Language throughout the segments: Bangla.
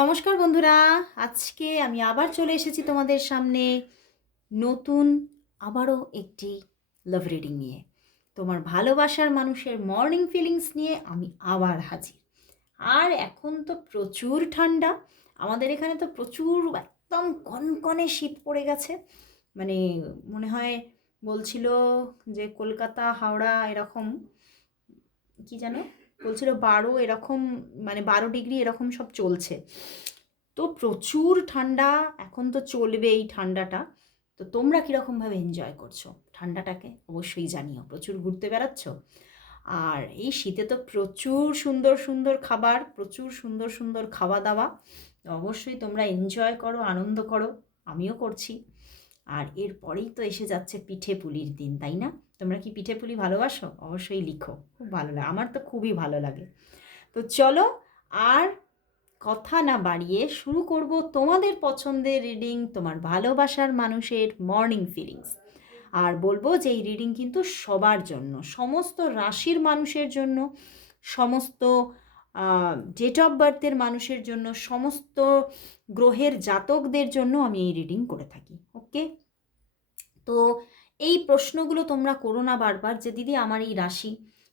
নমস্কার বন্ধুরা, আজকে আমি আবার চলে এসেছি তোমাদের সামনে নতুন আবারও একটি লাভ রিডিং নিয়ে। তোমার ভালোবাসার মানুষের মর্নিং ফিলিংস নিয়ে আমি আবার হাজির। আর এখন তো প্রচুর ঠান্ডা, আমাদের এখানে তো প্রচুর একদম কনকনে শীত পড়ে গেছে। মানে মনে হয় বলছিল যে কলকাতা হাওড়া এরকম কি যেন বলছিল 12 এরকম, মানে 12 ডিগ্রি এরকম সব চলছে। তো প্রচুর ঠান্ডা, এখন তো চলবে এই ঠান্ডাটা। তো তোমরা কীরকমভাবে এনজয় করছো ঠান্ডাটাকে অবশ্যই জানিও। প্রচুর ঘুরতে বেড়াচ্ছ? আর এই শীতে তো প্রচুর সুন্দর সুন্দর খাবার, প্রচুর সুন্দর সুন্দর খাওয়া দাওয়া। তো অবশ্যই তোমরা এনজয় করো, আনন্দ করো, আমিও করছি। আর এরপরেই তো এসে যাচ্ছে পিঠে পুলির দিন, তাই না? তোমরা কি পিঠে পুলি ভালোবাসো? অবশ্যই লিখো, খুব ভালো লাগে, আমার তো খুবই ভালো লাগে। তো চলো আর কথা না বাড়িয়ে শুরু করব তোমাদের পছন্দের রিডিং, তোমার ভালোবাসার মানুষের মর্নিং ফিলিংস। আর বলবো যে এই রিডিং কিন্তু সবার জন্য, সমস্ত রাশির মানুষের জন্য, সমস্ত ডেট অফ বার্থের মানুষের জন্য, সমস্ত গ্রহের জাতকদের জন্য আমি এই রিডিং করে থাকি। ওকে, তো এই প্রশ্নগুলো তোমরা করো না বারবার যে দিদি আমার এই রাশি,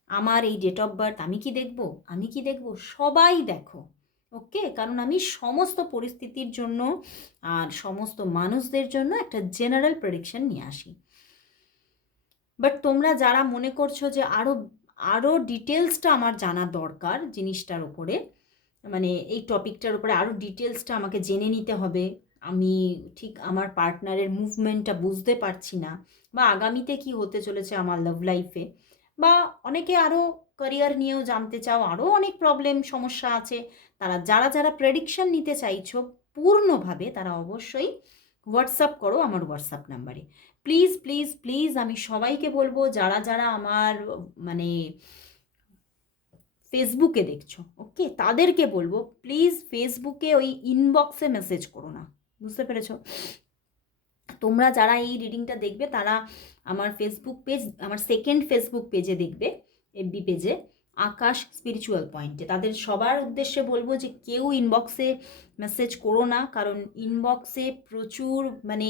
আমার এই ডেট অফ বার্থ আমি কি দেখব, আমি কি দেখব? সবাই দেখো। ওকে, কারণ আমি সমস্ত পরিস্থিতির জন্য আর সমস্ত মানুষদের জন্য একটা জেনারেল প্রেডিকশন নিয়ে আসি। বাট তোমরা যারা মনে করছো যে আরও আরও ডিটেলসটা আমার জানা দরকার জিনিসটার উপরে, মানে এই টপিকটার উপরে আরও ডিটেলসটা আমাকে জেনে নিতে হবে, আমি ঠিক আমার পার্টনারের মুভমেন্টটা বুঝতে পারছি না, বা আগামীতে কি হতে চলেছে আমার লাভ লাইফে, বা অনেকে আরও ক্যারিয়ার নিয়েও জানতে চাও, আরও অনেক প্রবলেম সমস্যা আছে, তারা যারা যারা প্রেডিকশন নিতে চাইছো পূর্ণভাবে, তারা অবশ্যই হোয়াটসঅ্যাপ করো আমার হোয়াটসঅ্যাপ নাম্বারে। প্লিজ প্লিজ প্লিজ আমি সবাইকে বলবো, যারা যারা আমার মানে ফেসবুকে দেখছো, ওকে, তাদেরকে বলবো প্লিজ ফেসবুকে ওই ইনবক্সে মেসেজ করো না, বুঝতে পেরেছো? তোমরা যারা এই রিডিংটা দেখবে তারা আমার ফেসবুক পেজ, আমার সেকেন্ড ফেসবুক পেজে দেখবে, এফবি পেজে, আকাশ স্পিরিচুয়াল পয়েন্টে। তাদের সবার উদ্দেশ্যে বলবো যে কেউ ইনবক্সে মেসেজ করো না, কারণ ইনবক্সে প্রচুর মানে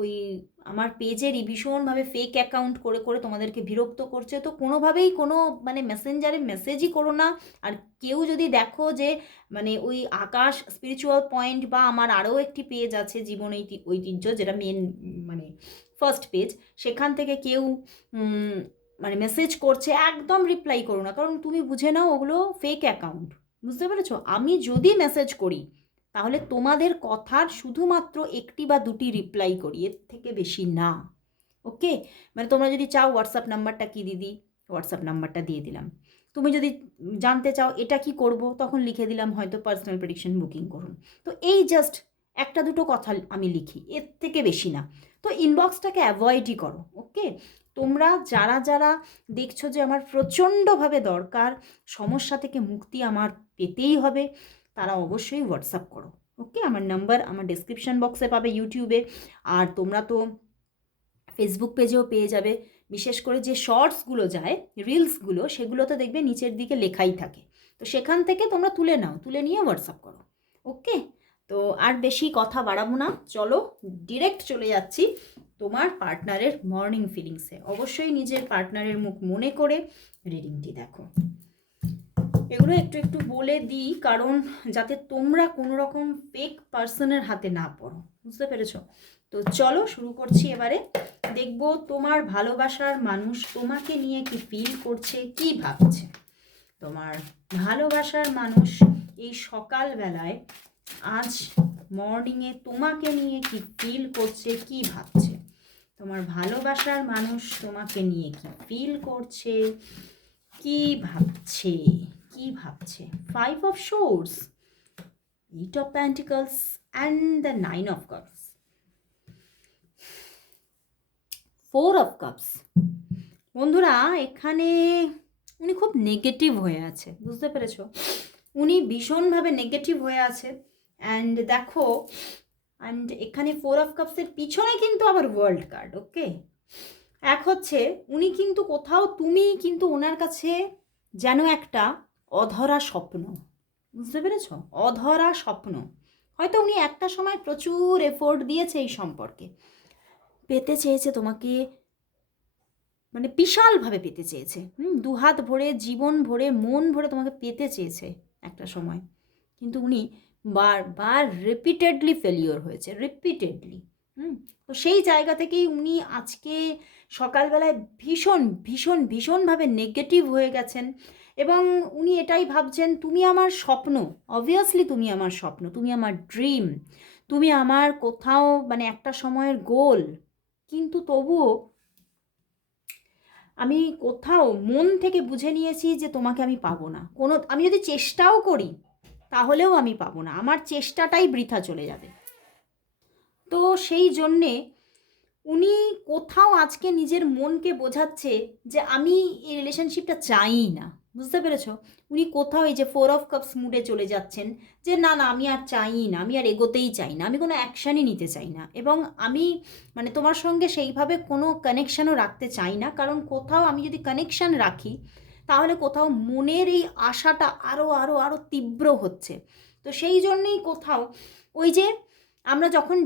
ওই আমার পেজেরই ভীষণভাবে ফেক অ্যাকাউন্ট করে করে তোমাদেরকে বিরক্ত করছে। তো কোনোভাবেই কোনো মানে মেসেঞ্জারে মেসেজই করো না। আর কেউ যদি দেখো যে মানে ওই আকাশ স্পিরিচুয়াল পয়েন্ট বা আমার আরও একটি পেজ আছে জীবন ঐতিহ্য, যেটা মেন মানে ফার্স্ট পেজ, সেখান থেকে কেউ মানে মেসেজ করছে, একদম রিপ্লাই করো না, কারণ তুমি বুঝে নাও ওগুলো ফেক অ্যাকাউন্ট। বুঝতে পেরেছো? আমি যদি মেসেজ করি তাহলে তোমাদের কথার শুধুমাত্র একটি বা দুটি রিপ্লাই করি, এর থেকে বেশি না। ওকে, মানে তোমরা যদি চাও হোয়াটসঅ্যাপ নাম্বারটা কি দিদি, হোয়াটসঅ্যাপ নাম্বারটা দিয়ে দিলাম। তুমি যদি জানতে চাও এটা কি করব, তখন লিখে দিলাম হয়তো পার্সোনাল প্রেডিকশন বুকিং করুন। তো এই জাস্ট একটা দুটো কথা আমি লিখি, এর থেকে বেশি না। তো ইনবক্সটাকে অ্যাভয়েডই করো। ওকে, তোমরা যারা যারা দেখছো যে আমার প্রচণ্ডভাবে দরকার, সমস্যা থেকে মুক্তি আমার পেতেই হবে, তারা অবশ্যই হোয়াটসঅ্যাপ করো। ওকে, আমার নাম্বার আমার ডেসক্রিপশন বক্সে পাবে ইউটিউবে, আর তোমরা তো ফেসবুক পেজেও পেয়ে যাবে। বিশেষ করে যে শর্টসগুলো যায়, রিলসগুলো, সেগুলো তো দেখবে নিচের দিকে লেখাই থাকে, তো সেখান থেকে তোমরা তুলে নাও, তুলে নিয়ে হোয়াটসঅ্যাপ করো। ওকে, তো আর বেশি কথা বাড়াবো না, চলো ডিরেক্ট চলে যাচ্ছি তোমার পার্টনারের মর্নিং ফিলিংসে। অবশ্যই নিজের পার্টনারের মুখ মনে করে রিডিংটি দেখো। এগুলো একটু একটু বলে দিই, কারণ যাতে তোমরা কোনো রকম ফেক পার্সনের হাতে না পড়ো, বুঝতে পেরেছো? তো চলো শুরু করছি এবারে। দেখবো তোমার ভালোবাসার মানুষ তোমাকে নিয়ে কি ফিল করছে, কি ভাবছে। তোমার ভালোবাসার মানুষ এই সকালবেলায় আজ মর্নিংয়ে তোমাকে নিয়ে কি ফিল করছে, কি ভাবছে। তোমার ভালোবাসার মানুষ তোমাকে নিয়ে কি ফিল করছে, কি ভাবছে, কি ভাবছে। 5 of Swords, 8 of Pentacles and the 9 of Cups, 4 of Cups। বন্ধুরা, এখানে উনি খুব নেগেটিভ হয়ে আছে, বুঝতে পেরেছো? উনি ভীষণভাবে নেগেটিভ হয়ে আছে। অ্যান্ড দেখো, অ্যান্ড এখানে 4 of Cups-এর পিছনে কিন্তু আবার ওয়ার্ল্ড কার্ড। ওকে, এক হচ্ছে উনি কিন্তু কোথাও, তুমি কিন্তু ওনার কাছে যেন একটা অধরা স্বপ্ন, বুঝতে পেরেছ? অধরা স্বপ্ন। হয়তো উনি একটা সময় প্রচুর এফোর্ট দিয়েছে এই সম্পর্কে, পেতে চেয়েছে তোমাকে, মানে বিশালভাবে পেতে চেয়েছে, দুহাত ভরে, জীবন ভরে, মন ভরে তোমাকে পেতে চেয়েছে একটা সময়। কিন্তু উনি বারবার রিপিটেডলি ফেলিওর হয়েছে, রিপিটেডলি। তো সেই জায়গা থেকেই উনি আজকে সকালবেলায় ভীষণ ভীষণ ভীষণভাবে নেগেটিভ হয়ে গেছেন। এবং উনি এটাই ভাবছেন, তুমি আমার স্বপ্ন, অবভিয়াসলি তুমি আমার স্বপ্ন, তুমি আমার ড্রিম, তুমি আমার কোথাও মানে একটা সময়ের গোল, কিন্তু তবুও আমি কোথাও মন থেকে বুঝে নিয়েছি যে তোমাকে আমি পাবো না। আমি যদি চেষ্টাও করি তাহলেও আমি পাবো না, আমার চেষ্টাটাই বৃথা চলে যাবে। তো সেই জন্যে উনি কোথাও আজকে নিজের মনকে বোঝাচ্ছে যে আমি এই রিলেশনশিপটা চাই না। বুঝতে পেরেছো? উনি কোথাও এই যে 4 অফ কাপস মুডে চলে যাচ্ছেন, যে না না আমি আর চাই না, আমি আর এগোতেই চাই না, আমি কোনো অ্যাকশানই নিতে চাই না, এবং আমি মানে তোমার সঙ্গে সেইভাবে কোনো কানেকশানও রাখতে চাই না। কারণ কোথাও আমি যদি কানেকশান রাখি তাহলে কোথাও মনের এই আশাটা আরও আরও আরও তীব্র হচ্ছে। তো সেই জন্যেই কোথাও ওই যে আমরা যখন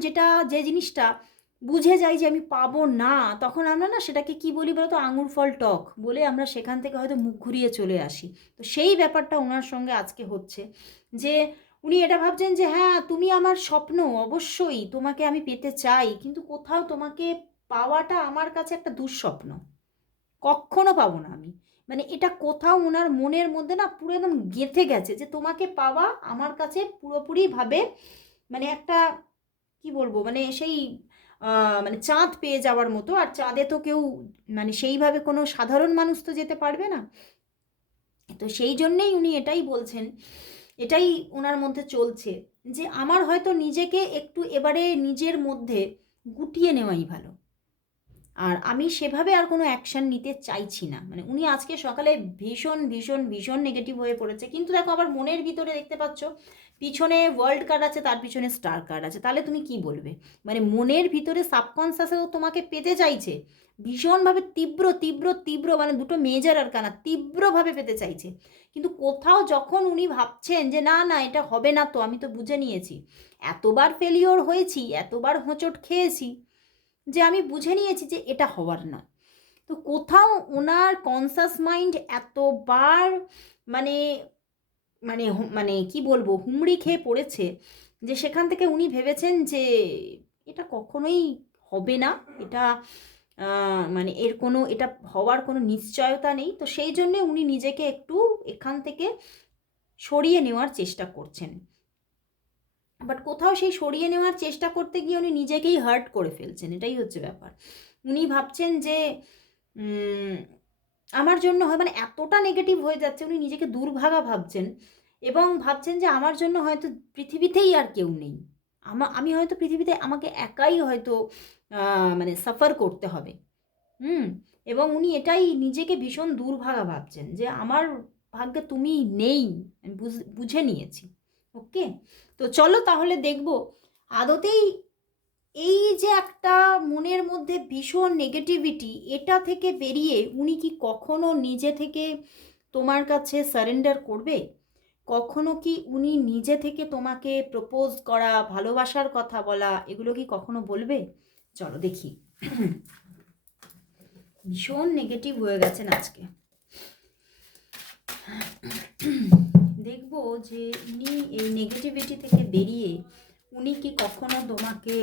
যে জিনিসটা বুঝে যাই যে আমি পাবো না, তখন আমরা না সেটাকে কি বলি বলতো, আঙুর ফল টক বলে আমরা সেখান থেকে হয়তো মুখ ঘুরিয়ে চলে আসি। তো সেই ব্যাপারটা ওনার সঙ্গে আজকে হচ্ছে, যে উনি এটা ভাবছেন যে হ্যাঁ তুমি আমার স্বপ্ন, অবশ্যই তোমাকে আমি পেতে চাই, কিন্তু কোথাও তোমাকে পাওয়াটা আমার কাছে একটা দুঃস্বপ্ন, কখনো পাবো না আমি। মানে এটা কোথাও ওনার মনের মধ্যে না পুরো একদম গেঁথে গেছে যে তোমাকে পাওয়া আমার কাছে পুরোপুরিভাবে মানে একটা কি বলবো, মানে সেই মানে চাঁদ পেয়ে যাওয়ার মতো। আর চাঁদে তো কেউ মানে সেইভাবে কোনো সাধারণ মানুষ তো যেতে পারবে না। তো সেই জন্যেই উনি এটাই বলছেন, এটাই ওনার মধ্যে চলছে, যে আমার হয়তো নিজেকে একটু এবারে নিজের মধ্যে গুটিয়ে নেওয়াই ভালো, আর আমি সেভাবে আর কোনো অ্যাকশান নিতে চাইছি না। মানে উনি আজকে সকালে ভীষণ ভীষণ ভীষণ নেগেটিভ হয়ে পড়েছে। কিন্তু দেখো আবার মনের ভিতরে দেখতে পাচ্ছ পিছনে ওয়ার্ল্ড কার্ড আছে, তার পিছনে স্টার কার্ড আছে। তাহলে তুমি কি বলবে? মানে মনের ভিতরে সাবকনসিয়াসেও তোমাকে পেতে চাইছে ভীষণভাবে, তীব্র তীব্র তীব্র, মানে দুটো মেজর আর কানা তীব্রভাবে পেতে চাইছে। কিন্তু কোথাও যখন উনি ভাবছেন যে না না এটা হবে না, তো আমি তো বুঝে নিয়েছি, এতবার ফেলিওর হয়েছি, এতবার হোঁচট খেয়েছি, যে আমি বুঝে নিয়েছি যে এটা হওয়ার না। তো কোথাও ওনার কনসাস মাইন্ড এতবার মানে মানে মানে কি বলবো, হুমড়ি খেয়ে পড়েছে, যে সেখান থেকে উনি ভেবেছেন যে এটা কখনোই হবে না, এটা মানে এর কোনো, এটা হওয়ার কোনো নিশ্চয়তা নেই। তো সেই জন্যে উনি নিজেকে একটু এখান থেকে সরিয়ে নেওয়ার চেষ্টা করছেন। বাট কোথাও সেই সরিয়ে নেওয়ার চেষ্টা করতে গিয়ে উনি নিজেকেই হার্ট করে ফেলছেন, এটাই হচ্ছে ব্যাপার। উনি ভাবছেন যে আমার জন্য হয়, মানে এতটা নেগেটিভ হয়ে যাচ্ছে, উনি নিজেকে দুর্ভাগা ভাবছেন, এবং ভাবছেন যে আমার জন্য হয়তো পৃথিবীতেই আর কেউ নেই, আমি হয়তো পৃথিবীতে আমাকে একাই হয়তো মানে সাফার করতে হবে। এবং উনি এটাই নিজেকে ভীষণ দুর্ভাগা ভাবছেন, যে আমার ভাগ্যে তুমি নেই, আমি বুঝে নিয়েছি। ওকে, তো চলো তাহলে দেখবো আদতেই এই যে একটা মনের মধ্যে ভীষণ নেগেটিভিটি, এটা থেকে বেরিয়ে উনি কি কখনো নিজে থেকে তোমার কাছে সারেন্ডার করবে? কখনো কি উনি নিজে থেকে তোমাকে প্রপোজ করা, ভালোবাসার কথা বলা, এগুলো কি কখনো বলবে? চলো দেখি। ভীষণ নেগেটিভ হয়ে গেছেন আজকে। দেখবো যে উনি এই নেগেটিভিটি থেকে বেরিয়ে উনি কি কখনো তোমাকে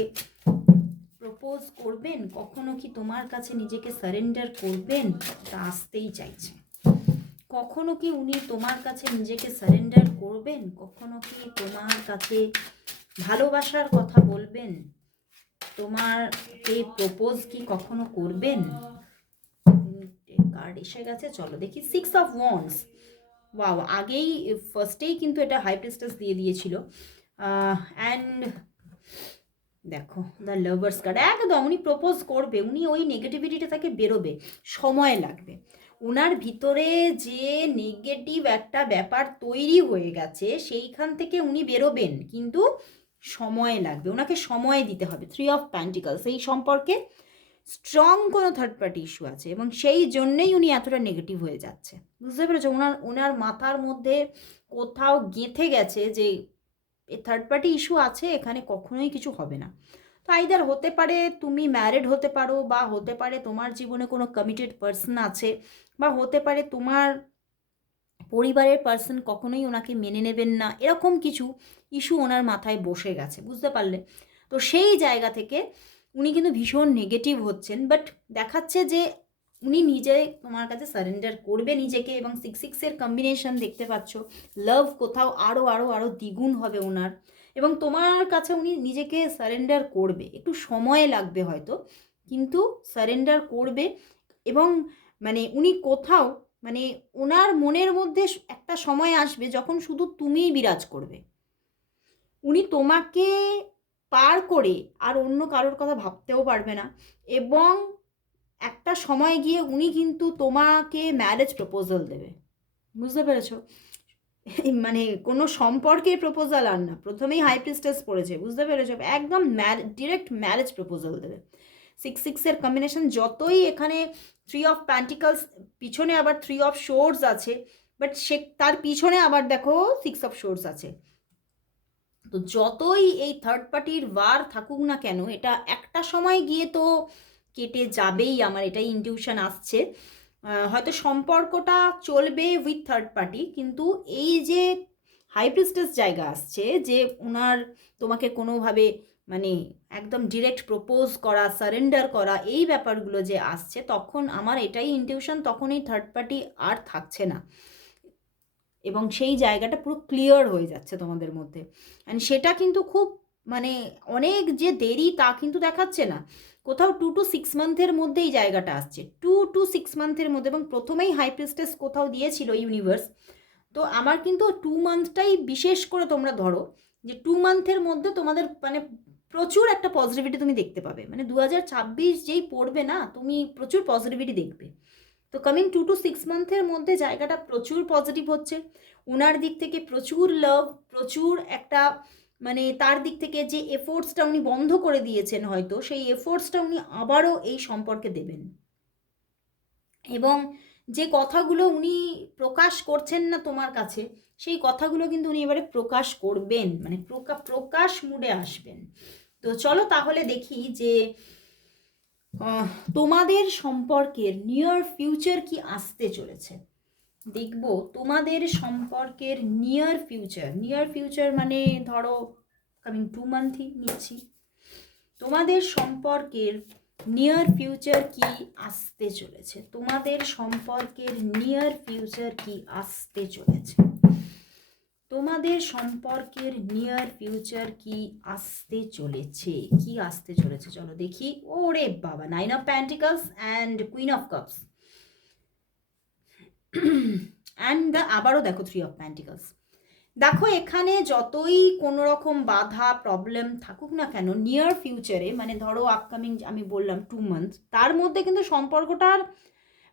প্রপোজ করবেন, কখনো কি তোমার কাছে নিজেকে সারেন্ডার করবেন? তা আসতেই চাইছে। কখনো কি উনি তোমার কাছে নিজেকে সারেন্ডার করবেন, কখনো কি তোমার কাছে ভালোবাসার কথা বলবেন, তোমার এই প্রপোজ কি কখনো করবেন? কার্ড এসে গেছে, চলো দেখি। 6 অফ ওয়ান্ডস। ওয়াও, আগেই ফার্স্টেই কিন্তু এটা হাই প্রিস্টেস দিয়ে দিয়েছিল। অ্যান্ড দেখো দ্য লাভার্স কার্ড, একদম উনি প্রপোজ করবে, উনি ওই নেগেটিভিটিটা থেকে বেরোবে, সময় লাগবে। ওনার ভিতরে যে নেগেটিভ একটা ব্যাপার তৈরি হয়ে গেছে সেইখান থেকে উনি বেরোবেন, কিন্তু সময় লাগবে, ওনাকে সময় দিতে হবে। 3 অফ পেন্টিকলস এই সম্পর্কে স্ট্রং কোনো থার্ড পার্টি ইস্যু আছে, এবং সেই জন্যেই উনি এতটা নেগেটিভ হয়ে যাচ্ছে। বুঝতে পেরেছো? ওনার মাথার মধ্যে কোথাও গেঁথে গেছে যে এ থার্ড পার্টি ইস্যু আছে, এখানে কখনোই কিছু হবে না। তো আইদার হতে পারে তুমি ম্যারিড হতে পারো, বা হতে পারে তোমার জীবনে কোনো কমিটেড পার্সন আছে, বা হতে পারে তোমার পরিবারের পার্সন কখনোই ওনাকে মেনে নেবেন না, এরকম কিছু ইস্যু ওনার মাথায় বসে গেছে। বুঝতে পারলে? তো সেই জায়গা থেকে উনি কিন্তু ভীষণ নেগেটিভ হচ্ছেন, বাট দেখাচ্ছে যে উনি নিজে তোমার কাছে সারেন্ডার করবে নিজেকে, এবং 6-6-এর কম্বিনেশন দেখতে পাচ্ছ। লাভ কোথাও আরও আরও আরও দ্বিগুণ হবে ওনার, এবং তোমার কাছে উনি নিজেকে সারেন্ডার করবে। একটু সময় লাগবে হয়তো, কিন্তু সারেন্ডার করবে। এবং মানে উনি কোথাও মানে ওনার মনের মধ্যে একটা সময় আসবে যখন শুধু তুমিই বিরাজ করবে। উনি তোমাকে পার করে আর অন্য কারোর কথা ভাবতেও পারবে না, এবং একটা সময় গিয়ে উনি কিন্তু তোমাকে ম্যারেজ প্রপোজাল দেবে। বুঝতে পেরেছো? মানে কোনো সম্পর্কের প্রপোজাল আর না, প্রথমেই হাই প্রিস্টেস পড়েছে। বুঝতে পেরেছো? একদম ডিরেক্ট ম্যারেজ প্রপোজাল দেবে। 6-6-এর কম্বিনেশন যতই এখানে 3 অফ প্যান্টিকলস, পিছনে আবার 3 অফ শোর্স আছে, বাট তার পিছনে আবার দেখো 6 অফ শোর্স আছে। তো যতই এই থার্ড পার্টির ওয়ার থাকুক না কেন, এটা একটা সময় গিয়ে তো কেটে যাবেই, আমার এটাই ইনটিউশন আসছে। হয়তো সম্পর্কটা চলবে উইথ থার্ড পার্টি, কিন্তু এই যে হাই প্রিস্টেস জায়গা আসছে, যে ওনার তোমাকে কোনোভাবে মানে একদম ডিরেক্ট প্রপোজ করা, সারেন্ডার করা, এই ব্যাপারগুলো যে আসছে, তখন আমার এটাই ইনটিউশন, তখন এই থার্ড পার্টি আর থাকছে না, এবং সেই জায়গাটা পুরো ক্লিয়ার হয়ে যাচ্ছে তোমাদের মধ্যে। অ্যান্ড সেটা কিন্তু খুব মানে অনেক যে দেরি তা কিন্তু দেখাচ্ছে না, কোথাও 2 to 6 মান্থের মধ্যে এই জায়গাটা আসছে, 2 to 6 মান্থের মধ্যে। এবং প্রথমেই হাই প্রিস্টেস কোথাও দিয়েছিল ইউনিভার্স, তো আমার কিন্তু 2 মান্থটাই বিশেষ করে তোমরা ধরো, যে 2 মান্থের মধ্যে তোমাদের মানে প্রচুর একটা পজিটিভিটি তুমি দেখতে পাবে। মানে 2026 যেই পড়বে না, তুমি প্রচুর পজিটিভিটি দেখবে। তো কামিং 2 to 6 মান্থের মধ্যে জায়গাটা প্রচুর পজিটিভ হচ্ছে। ওনার দিক থেকে প্রচুর লাভ, প্রচুর একটা মানে তার দিক থেকে যে এফোর্টসটা উনি বন্ধ করে দিয়েছেন হয়তো, সেই এফোর্টসটা উনি আবারও এই সম্পর্কে দেবেন। এবং যে কথাগুলো উনি প্রকাশ করছেন না তোমার কাছে, সেই কথাগুলো কিন্তু উনি এবারে প্রকাশ করবেন, মানে প্রকাশ মুডে আসবেন। তো চলো তাহলে দেখি যে তোমাদের সম্পর্কের নিয়ার ফিউচার কি আসতে চলেছে। দেখব তোমাদের সম্পর্কের নিয়ার ফিউচার মানে ধরো কামিং 2 মান্থই নিচ্ছি। তোমাদের সম্পর্কের নিয়ার ফিউচার কি আসতে চলেছে, তোমাদের সম্পর্কের নিয়ার ফিউচার কি আসতে চলেছে, তোমাদের সম্পর্কের নিয়ার ফিউচার কি আসতে চলেছে, কি আসতে চলেছে চলো দেখি। ওরে বাবা, 9 of pentacles and queen of cups, and আবারও দেখো 3 অফ প্যান্টিকলস। দেখো এখানে যতই কোনো রকম বাধা প্রবলেম থাকুক না কেন নিয়ার ফিউচারে, মানে ধরো আপকামিং আমি বললাম 2 মান্থ, তার মধ্যে কিন্তু সম্পর্কটার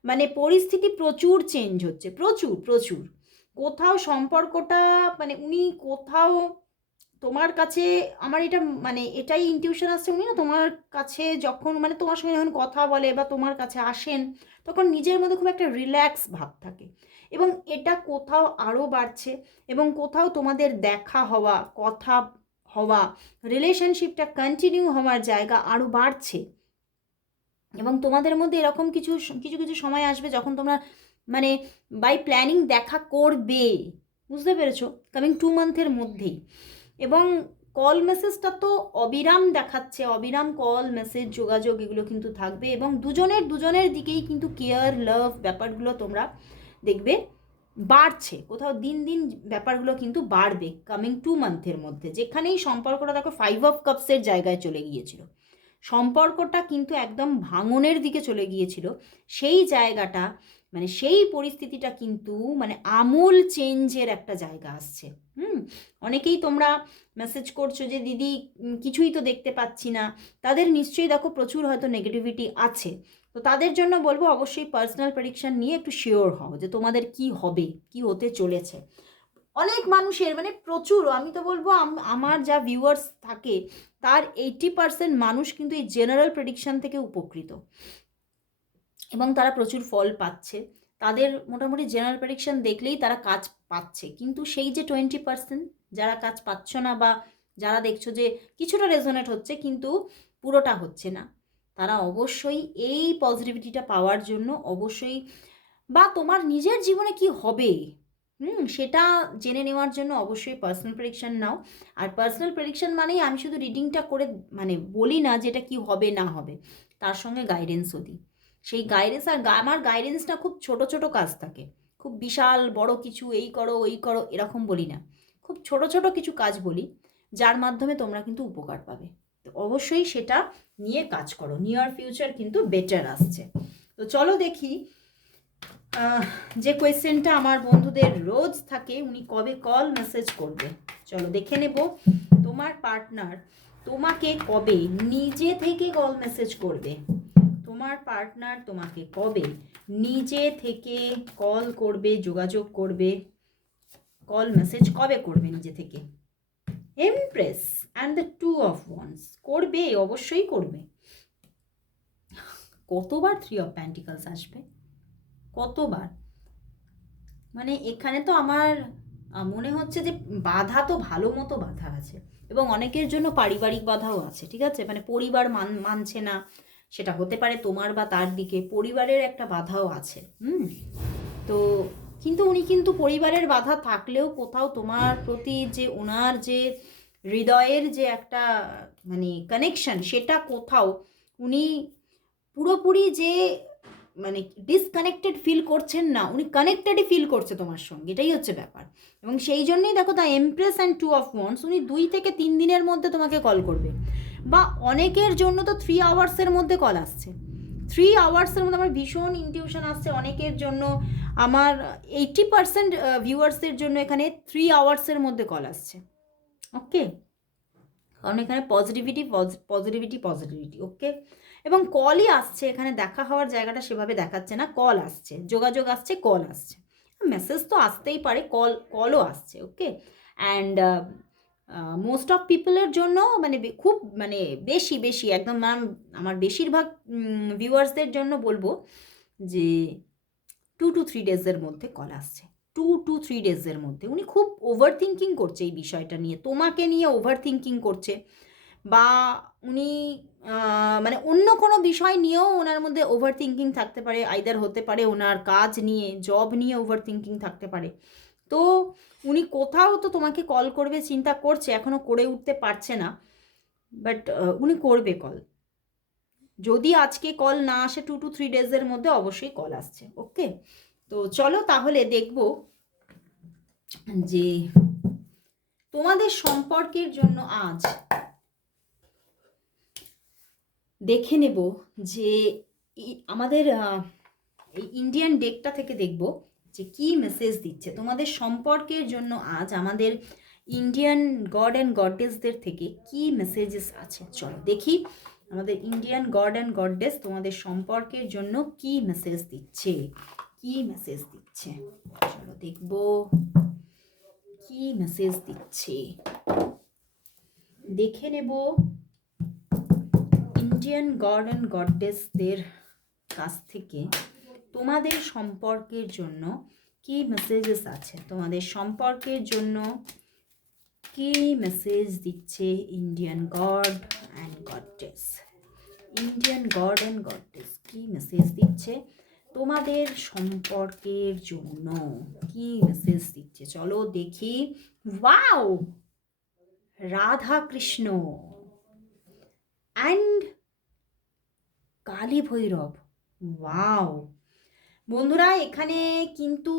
মানে পরিস্থিতি প্রচুর চেঞ্জ হচ্ছে, প্রচুর প্রচুর। কোথাও সম্পর্কটা মানে উনি কোথাও তোমার কাছে, আমার এটা মানে এটাই ইনটিউশন আসছে, উনি না তোমার কাছে যখন মানে তোমার সঙ্গে যখন কথা বলে বা তোমার কাছে আসেন, তখন নিজের মধ্যে খুব একটা রিল্যাক্স ভাব থাকে, এবং এটা কোথাও আরও বাড়ছে। এবং কোথাও তোমাদের দেখা হওয়া, কথা হওয়া, রিলেশনশিপটা কন্টিনিউ হওয়ার জায়গা আরও বাড়ছে। এবং তোমাদের মধ্যে এরকম কিছু কিছু কিছু সময় আসবে যখন তোমরা মানে বাই প্ল্যানিং দেখা করবে। বুঝতে পেরেছো? কামিং 2 মান্থের মধ্যেই। এবং কল মেসেজটা তো অবিরাম দেখাচ্ছে, অবিরাম কল মেসেজ যোগাযোগ এগুলো কিন্তু থাকবে, এবং দুজনের দিকেই কিন্তু কেয়ার লাভ ব্যাপারগুলো তোমরা দেখবে বাড়ছে, কোথাও দিন দিন ব্যাপারগুলো কিন্তু বাড়বে কামিং 2 মান্থের মধ্যে। যেখানেই সম্পর্কটা দেখো 5 অফ কাপসের জায়গায় চলে গিয়েছিল, সম্পর্কটা কিন্তু একদম ভাঙনের দিকে চলে গিয়েছিল, সেই জায়গাটা মানে সেই পরিস্থিতিটা কিন্তু মানে আমূল চেঞ্জের একটা জায়গা আসছে। অনেকেই তোমরা মেসেজ করছো যে দিদি কিছুই তো দেখতে পাচ্ছি না, তাদের নিশ্চয়ই দেখো প্রচুর হয়তো নেগেটিভিটি আছে। তো তাদের জন্য বলবো অবশ্যই পার্সোনাল প্রেডিকশন নিয়ে একটু শিওর হও যে তোমাদের কি হবে, কি হতে চলেছে। অনেক মানুষের মানে প্রচুর, আমি তো বলবো আমার যা ভিউয়ার্স থাকে তার 80% মানুষ কিন্তু এই জেনারেল প্রেডিকশান থেকে উপকৃত এবং তারা প্রচুর ফল পাচ্ছে। তাদের মোটামুটি জেনারেল প্রেডিকশান দেখলেই তারা কাজ পাচ্ছে। কিন্তু সেই যে 20% যারা কাজ পাচ্ছ না, বা যারা দেখছো যে কিছুটা রেজোনেট হচ্ছে কিন্তু পুরোটা হচ্ছে না, তারা অবশ্যই এই পজিটিভিটিটা পাওয়ার জন্য অবশ্যই, বা তোমার নিজের জীবনে কি হবে সেটা জেনে নেওয়ার জন্য অবশ্যই পার্সোনাল প্রেডিকশান নাও। আর পার্সোনাল প্রেডিকশান মানেই আমি শুধু রিডিংটা করে মানে বলি না যে এটা কী হবে না হবে, তার সঙ্গে গাইডেন্সও দিই। সেই গাইডেন্স, আর আমার গাইডেন্সটা খুব ছোট ছোট কাজ থাকে, খুব বিশাল বড় কিছু এই করো ওই করো এরকম বলি না, খুব ছোট ছোট কিছু কাজ বলি যার মাধ্যমে তোমরা কিন্তু উপকার পাবে। তো অবশ্যই সেটা নিয়ে কাজ করো, নিয়ার ফিউচার কিন্তু বেটার আসছে। তো চলো দেখি যে কোয়েশ্চেনটা আমার বন্ধুদের রোজ থাকে, উনি কবে কল মেসেজ করবে। চলো দেখে নেব তোমার পার্টনার তোমাকে কবে নিজে থেকে কল মেসেজ করবে। তোমার পার্টনার তোমাকে কবে নিজে থেকে কল করবে, যোগাযোগ করবে, কল মেসেজ কবে করবে নিজে থেকে। Empress and the 2 of Wands করবে, অবশ্যই করবে। কতবার 3 of Pentacles আসবে, কতবার, মানে এখানে তো আমার মনে হচ্ছে যে বাধা তো ভালো মতো বাধা আছে, এবং অনেকের জন্য পারিবারিক বাধাও আছে, ঠিক আছে, মানে পরিবার মানছে না, সেটা হতে পারে তোমার বা তার দিকে, পরিবারের একটা বাধাও আছে। তো কিন্তু উনি কিন্তু পরিবারের বাধা থাকলেও কোথাও তোমার প্রতি যে ওনার যে হৃদয়ের যে একটা মানে কানেকশন, সেটা কোথাও উনি পুরোপুরি যে মানে ডিসকানেক্টেড ফিল করছেন না, উনি কানেক্টেডই ফিল করছে তোমার সঙ্গে, এটাই হচ্ছে ব্যাপার। এবং সেই জন্যই দেখো the empress and 2 of Wands, উনি 2 থেকে 3 দিনের মধ্যে তোমাকে কল করবে, বা অনেকের জন্য তো 3 আওয়ার্সের মধ্যে কল আসছে। 3 আওয়ার্সের মধ্যে আমার ভীষণ ইনটিউশন আসছে, অনেকের জন্য আমার 80% ভিউয়ার্সদের জন্য এখানে 3 আওয়ার্সের মধ্যে কল আসছে। ওকে, কারণ এখানে পজিটিভিটি পজিটিভিটি পজিটিভিটি, ওকে। এবং কলই আসছে, এখানে দেখা হওয়ার জায়গাটা সেভাবে দেখাচ্ছে না, কল আসছে, যোগাযোগ আসছে, কল আসছে, মেসেজ তো আসতেই পারে, কলও আসছে, ওকে। অ্যান্ড মোস্ট অফ পিপলের জন্য মানে খুব মানে বেশি বেশি একদম আমার বেশিরভাগ ভিউয়ার্সদের জন্য বলবো যে 2 to 3 ডেজের মধ্যে কল আসছে। 2 to 3 ডেজের মধ্যে উনি খুব ওভার থিঙ্কিং করছে এই বিষয়টা নিয়ে, তোমাকে নিয়ে ওভার থিঙ্কিং করছে, বা উনি মানে অন্য কোনো বিষয় নিয়েও ওনার মধ্যে ওভার থিঙ্কিং থাকতে পারে, আইদার হতে পারে ওনার কাজ নিয়ে, জব নিয়ে ওভার থিঙ্কিং থাকতে পারে। তো উনি কোথাও তো তোমাকে কল করবে চিন্তা করছে, এখনও করে উঠতে পারছে না, বাট উনি করবে কল। যদি আজকে কল না আসে 2 to 3 ডেজের মধ্যে অবশ্যই কল আসছে, ওকে। তো চলো তাহলে দেখব যে তোমাদের সম্পর্কের জন্য আজ দেখে নেব যে আমাদের এই ইন্ডিয়ান ডেকটা থেকে দেখব যে কি মেসেজ দিচ্ছে তোমাদের সম্পর্কের জন্য আজ আমাদের ইন্ডিয়ান গড অ্যান্ড গডেসদের থেকে কি মেসেজেস আছে। চলো দেখি আমাদের ইন্ডিয়ান গড অ্যান্ড গডেস তোমাদের সম্পর্কের জন্য কি মেসেজ দিচ্ছে, কি মেসেজ দিচ্ছে। চলো দেখব কি মেসেজ দিচ্ছে, দেখে নেব ইন্ডিয়ান গড অ্যান্ড গডেসদের কাছ থেকে তোমাদের সম্পর্কের জন্য কি মেসেজেস আছে, তোমাদের সম্পর্কের জন্য কি মেসেজ দিচ্ছে Indian god and goddess. Indian god and goddess কি মেসেজ দিচ্ছে তোমাদের সম্পর্কের জন্য, কি মেসেজ দিচ্ছে চলো দেখি। Wow, Radha Krishna and Kali Bhairav. Wow বন্ধুরা, এখানে কিন্তু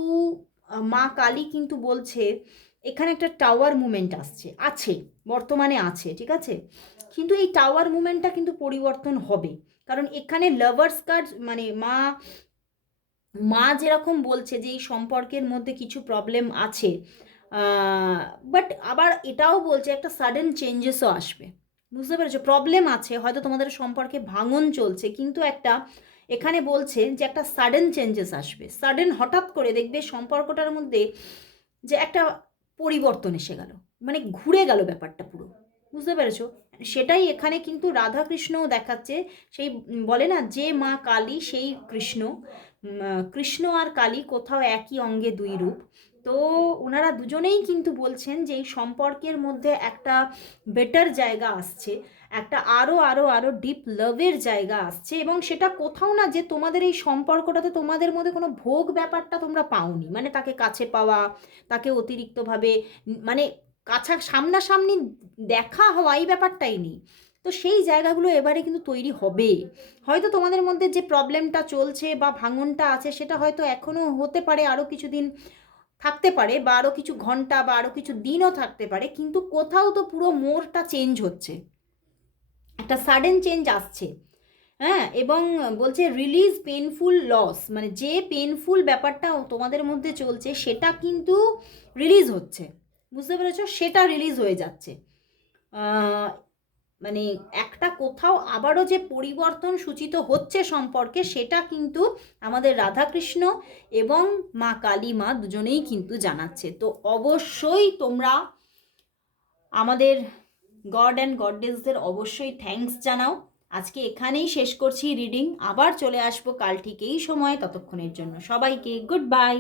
মা কালী কিন্তু বলছে এখানে একটা টাওয়ার মুভমেন্ট আছে বর্তমানে আছে, ঠিক আছে, কিন্তু এই টাওয়ার মুভমেন্টটা কিন্তু পরিবর্তন হবে, কারণ এখানে লাভার্স কার্ড মানে মা যেরকম বলছে যে এই সম্পর্কের মধ্যে কিছু প্রবলেম আছে, বাট আবার এটাও বলছে একটা সাডেন চেঞ্জেসও আসবে, বুঝতে পেরেছো, প্রবলেম আছে হয়তো তোমাদের সম্পর্কে ভাঙন চলছে, কিন্তু একটা এখানে বলছে যে একটা সাডেন চেঞ্জেস আসবে, সাডেন হঠাৎ করে দেখবে সম্পর্কটার মধ্যে যে একটা পরিবর্তন এসে গেল, মানে ঘুরে গেল ব্যাপারটা পুরো, বুঝতে পেরেছো, সেটাই এখানে কিন্তু রাধাকৃষ্ণও দেখাচ্ছে। সেই বলে না, যে মা কালী সেই কৃষ্ণ, কৃষ্ণ আর কালী কোথাও একই অঙ্গে দুই রূপ। তো ওনারা দুজনেই কিন্তু বলছেন যে এই সম্পর্কের মধ্যে একটা বেটার জায়গা আসছে, একটা আরও আরও আরও ডিপ লাভের জায়গা আসছে, এবং সেটা কোথাও না যে তোমাদের এই সম্পর্কটাতে তোমাদের মধ্যে কোনো ভোগ ব্যাপারটা তোমরা পাওনি, মানে তাকে কাছে পাওয়া, তাকে অতিরিক্তভাবে মানে সামনাসামনি দেখা হওয়া, এই ব্যাপারটাই নেই। তো সেই জায়গাগুলো এবারে কিন্তু তৈরি হবে। হয়তো তোমাদের মধ্যে যে প্রবলেমটা চলছে বা ভাঙনটা আছে সেটা হয়তো এখনও হতে পারে, আরও কিছুদিন থাকতে পারে, বা আরও কিছু ঘন্টা বা আরও কিছু দিনও থাকতে পারে, কিন্তু কোথাও তো পুরো মোড়টা চেঞ্জ হচ্ছে, একটা সাডেন চেঞ্জ আসছে। হ্যাঁ, এবং বলছে রিলিজ পেনফুল লস, মানে যে পেনফুল ব্যাপারটা তোমাদের মধ্যে চলছে সেটা কিন্তু রিলিজ হচ্ছে, বুঝতে পেরেছো? সেটা রিলিজ হয়ে যাচ্ছে। মানে একটা কোথাও আবারও যে পরিবর্তন সূচিত হচ্ছে সম্পর্কে, সেটা কিন্তু আমাদের রাধাকৃষ্ণ এবং মা কালী মা দুজনেই কিন্তু জানাচ্ছে। তো অবশ্যই তোমরা আমাদের গড অ্যান্ড গডেসদের অবশ্যই থ্যাঙ্কস জানাও। আজকে এখানেই শেষ করছি রিডিং, আবার চলে আসবো কাল ঠিক এই সময়। ততক্ষণের জন্য সবাইকে গুড বাই।